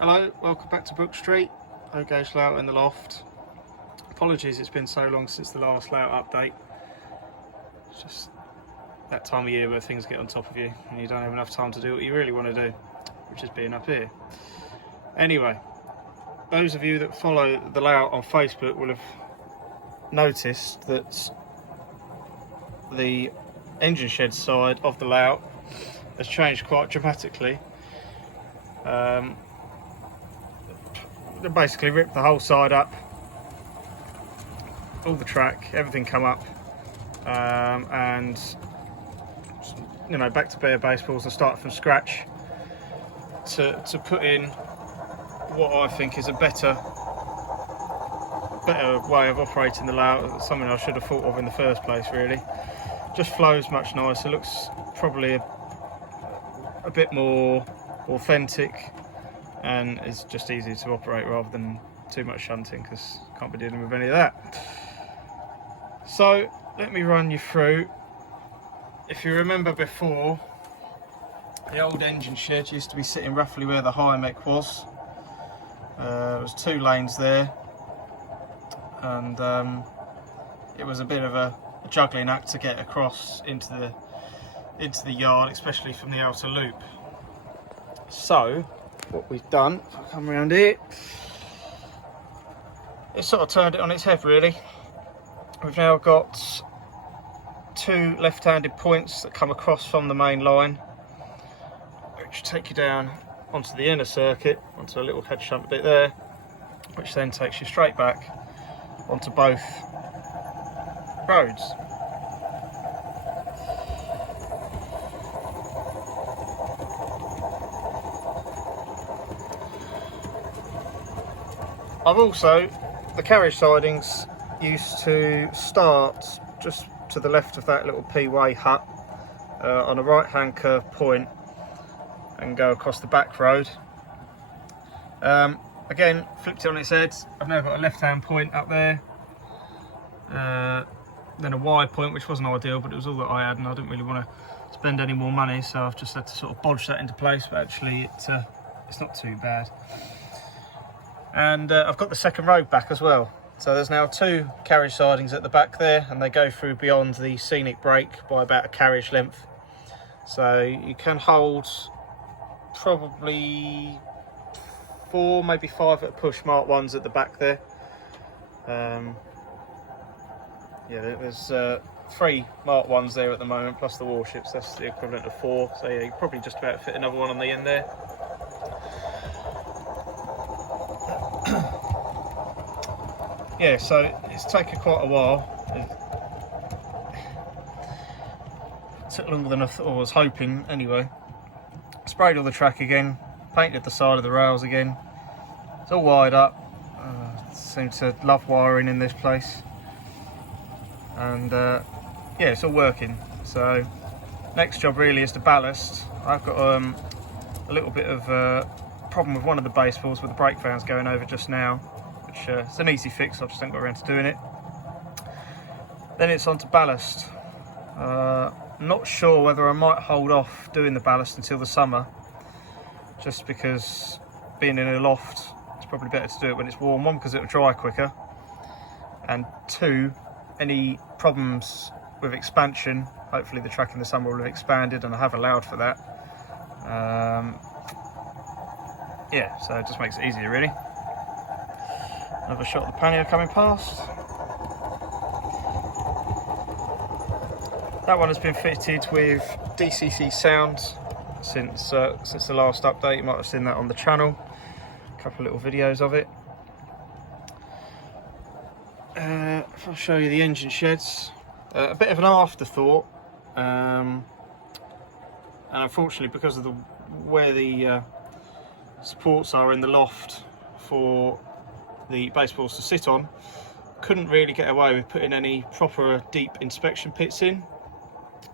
Hello, welcome back to Brook Street. Gauge layout in the loft. Apologies, it's been so long since the last layout update. It's just that time of year where things get on top of you and you don't have enough time to do what you really want to do, which is being up here. Anyway, those of you that follow the layout on Facebook will have noticed that the engine shed side of the layout has changed quite dramatically. They basically ripped the whole side up, all the track, everything come up, and you know, back to bare baseballs and start from scratch to put in what I think is a better way of operating the layout. Something I should have thought of in the first place, really. Just flows much nicer, looks probably a bit more authentic, and it's just easy to operate rather than too much shunting, because can't be dealing with any of that. So let me run you through. If you remember before, the old engine shed used to be sitting roughly where the high mech was. There was 2 lanes there, and it was a bit of a juggling act to get across into the yard, especially from the outer loop. So what we've done, if I come around here, it's sort of turned it on its head, really. We've now got 2 left-handed points that come across from the main line, which take you down onto the inner circuit, onto a little head shunt bit there, which then takes you straight back onto both roads. I've also, the carriage sidings used to start just to the left of that little P-way hut on a right hand curve point and go across the back road. Again, flipped it on its head. I've now got a left hand point up there, then a wide point, which wasn't ideal, but it was all that I had and I didn't really want to spend any more money, so I've just had to sort of bodge that into place, but actually it's not too bad. And I've got the second road back as well. So there's now 2 carriage sidings at the back there, and they go through beyond the scenic break by about a carriage length. So you can hold probably 4, maybe 5 at a push Mark 1s at the back there. Yeah, there's 3 Mark 1s there at the moment, plus the warships. That's the equivalent of 4. So yeah, you could probably just about fit another one on the end there. Yeah, so it's taken quite a while. It took longer than I was hoping anyway. Sprayed all the track again, painted the side of the rails again. It's all wired up. Seem to love wiring in this place. And yeah, it's all working. So next job really is to ballast. I've got a little bit of problem with one of the baseballs with the brake fans going over just now. It's an easy fix, I just haven't got around to doing it. Then it's on to ballast. Not sure whether I might hold off doing the ballast until the summer, just because being in a loft, it's probably better to do it when it's warm. 1, because it'll dry quicker, and 2, any problems with expansion, hopefully the track in the summer will have expanded, and I have allowed for that. Yeah, so it just makes it easier, really. Another shot of the pannier coming past. That one has been fitted with DCC sound since the last update. You might have seen that on the channel. A couple of little videos of it. If I'll show you the engine sheds, a bit of an afterthought, and unfortunately, because of where the supports are in the loft for the baseballs to sit on, couldn't really get away with putting any proper deep inspection pits in.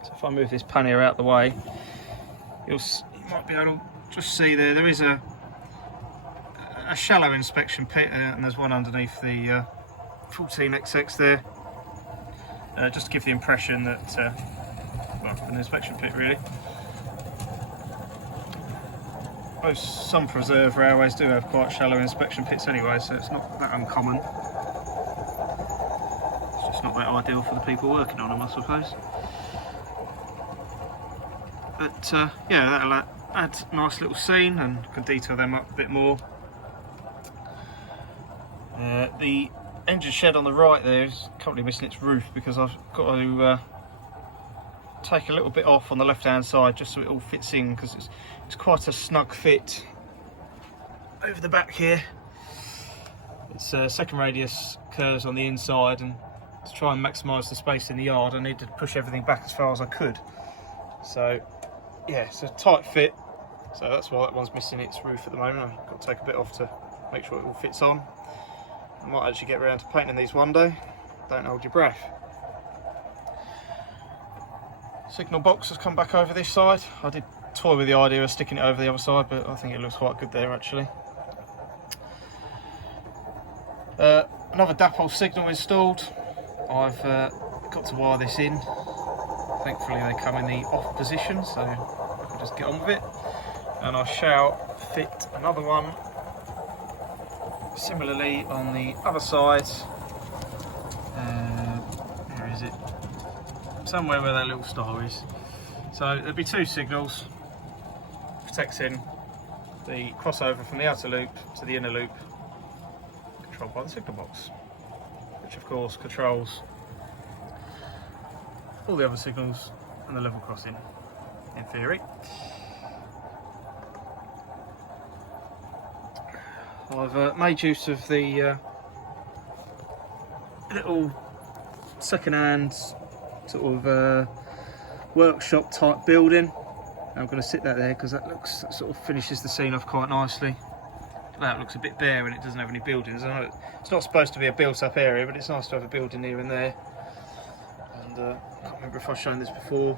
So if I move this pannier out the way, you might be able to just see there is a shallow inspection pit, and there's one underneath the 14XX there, just to give the impression that, well, an inspection pit really. some reserve railways do have quite shallow inspection pits anyway, so it's not that uncommon. It's just not that ideal for the people working on them, I suppose. But yeah, that'll add a nice little scene and can detail them up a bit more. The engine shed on the right there is currently missing its roof because I've got to take a little bit off on the left hand side just so it all fits in, because it's quite a snug fit over the back here. Its second radius curves on the inside, and to try and maximise the space in the yard I needed to push everything back as far as I could. So yeah, it's a tight fit, so that's why that one's missing its roof at the moment. I've got to take a bit off to make sure it all fits on. I might actually get around to painting these one day. Don't hold your breath. Signal box has come back over this side. I did toy with the idea of sticking it over the other side, but I think it looks quite good there actually. Another dapole signal installed. I've got to wire this in. Thankfully they come in the off position, so I can just get on with it. And I shall fit another one similarly on the other side. Where is it? Somewhere where that little star is. So there'll be two signals protecting the crossover from the outer loop to the inner loop, controlled by the signal box, which of course controls all the other signals and the level crossing, in theory. I've made use of the little second-hand sort of workshop type building. I'm going to sit that there because that sort of finishes the scene off quite nicely. That looks a bit bare when it doesn't have any buildings. I know it's not supposed to be a built-up area, but it's nice to have a building here and there. And I can't remember if I've shown this before.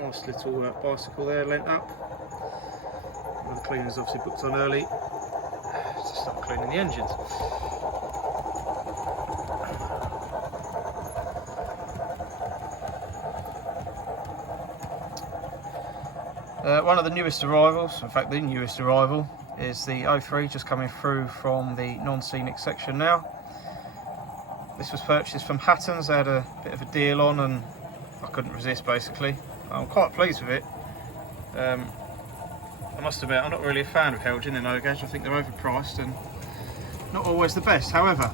Nice little bicycle there, lent up. And the cleaner's obviously booked on early to start cleaning the engines. One of the newest arrivals, in fact the newest arrival, is the 03 just coming through from the non-scenic section now. This was purchased from Hatton's. They had a bit of a deal on and I couldn't resist basically. I'm quite pleased with it. I must admit I'm not really a fan of Helgin in no gauge. I think they're overpriced and not always the best. However,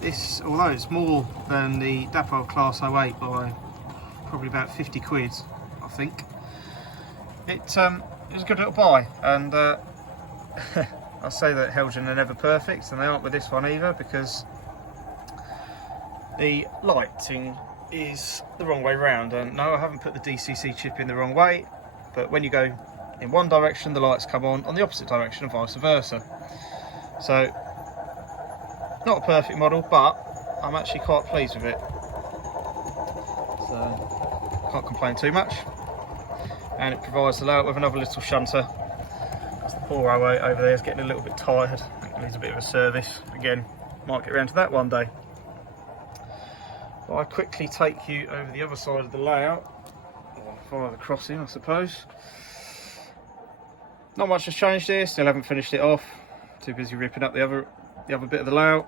this, although it's more than the Dapole Class 08 by probably about 50 quid, I think, it was a good little buy. And I say that Helgin are never perfect, and they aren't with this one either, because the lighting is the wrong way round. And no, I haven't put the DCC chip in the wrong way, but when you go in one direction the lights come on the opposite direction and vice versa. So not a perfect model, but I'm actually quite pleased with it, so can't complain too much. And it provides the layout with another little shunter. The poor 08 over there is getting a little bit tired. I think it needs a bit of a service. Again, might get around to that one day. I'll quickly take you over the other side of the layout, or via the crossing I suppose. Not much has changed here, still haven't finished it off. Too busy ripping up the other bit of the layout.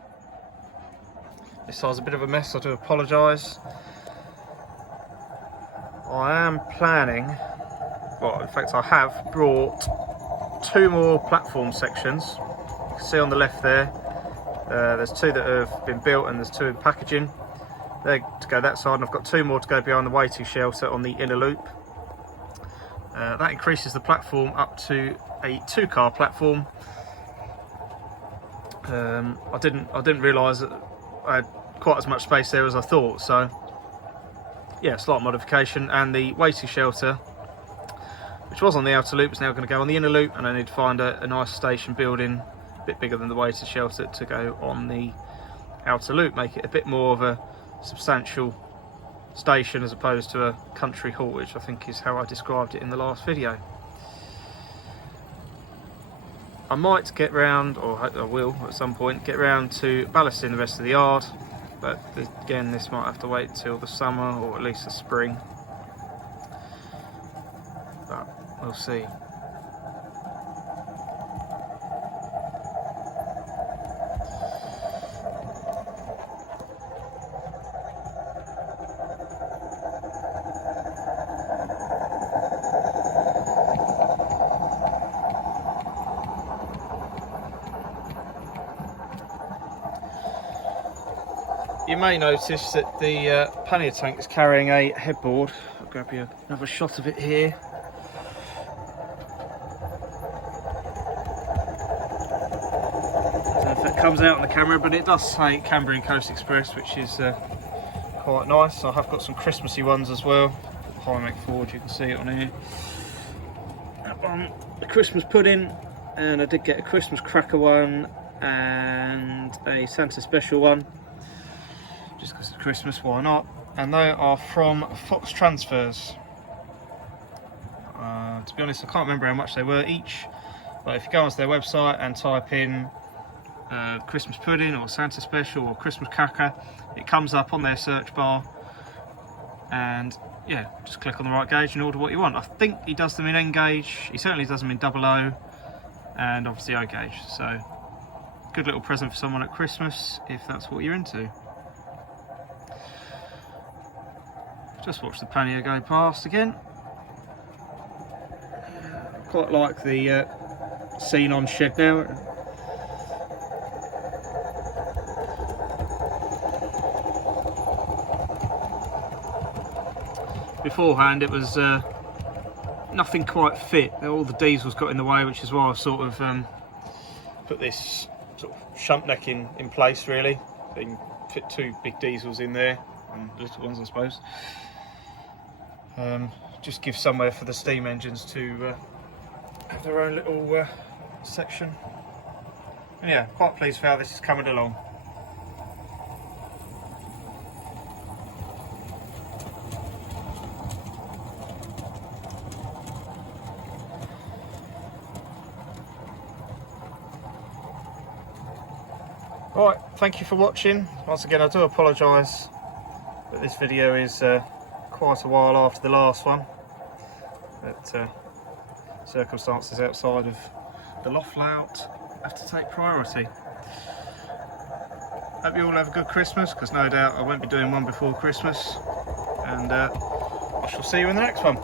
This side's a bit of a mess, I do apologise. I am planning, well in fact I have brought two more platform sections. You can see on the left there, there's two that have been built and there's two in packaging. They're to go that side, and I've got two more to go behind the waiting shelter on the inner loop. That increases the platform up to a 2-car platform. I didn't realise that I had quite as much space there as I thought, so yeah, slight modification. And the waiting shelter, which was on the outer loop, is now going to go on the inner loop, and I need to find a nice station building a bit bigger than the waiting shelter to go on the outer loop, make it a bit more of a substantial station as opposed to a country haulage, I think is how I described it in the last video. I might get round, or I will at some point, get round to ballasting the rest of the yard, but again this might have to wait till the summer or at least the spring, but we'll see. You may notice that the pannier tank is carrying a headboard. I'll grab you another shot of it here. Don't know if it comes out on the camera, but it does say Cambrian Coast Express, which is quite nice. I have got some Christmassy ones as well. High make forward, you can see it on here. That one, the Christmas pudding, and I did get a Christmas cracker one and a Santa special one. Just because it's Christmas, why not? And they are from Fox Transfers. To be honest, I can't remember how much they were each, but if you go onto their website and type in Christmas pudding or Santa special or Christmas cracker, it comes up on their search bar, and yeah, just click on the right gauge and order what you want. I think he does them in N gauge, he certainly does them in 00, and obviously O gauge, so good little present for someone at Christmas if that's what you're into. Just watch the pannier go past again. Quite like the scene on shed now. Beforehand it was nothing quite fit. All the diesels got in the way, which is why I've sort of put this sort of shunt neck in place really. So you can fit 2 big diesels in there, and little ones I suppose. Just give somewhere for the steam engines to have their own little section. And yeah, quite pleased with how this is coming along. Right, thank you for watching. Once again, I do apologise that this video is quite a while after the last one, but circumstances outside of the loft layout have to take priority. Hope you all have a good Christmas, because no doubt I won't be doing one before Christmas, and I shall see you in the next one.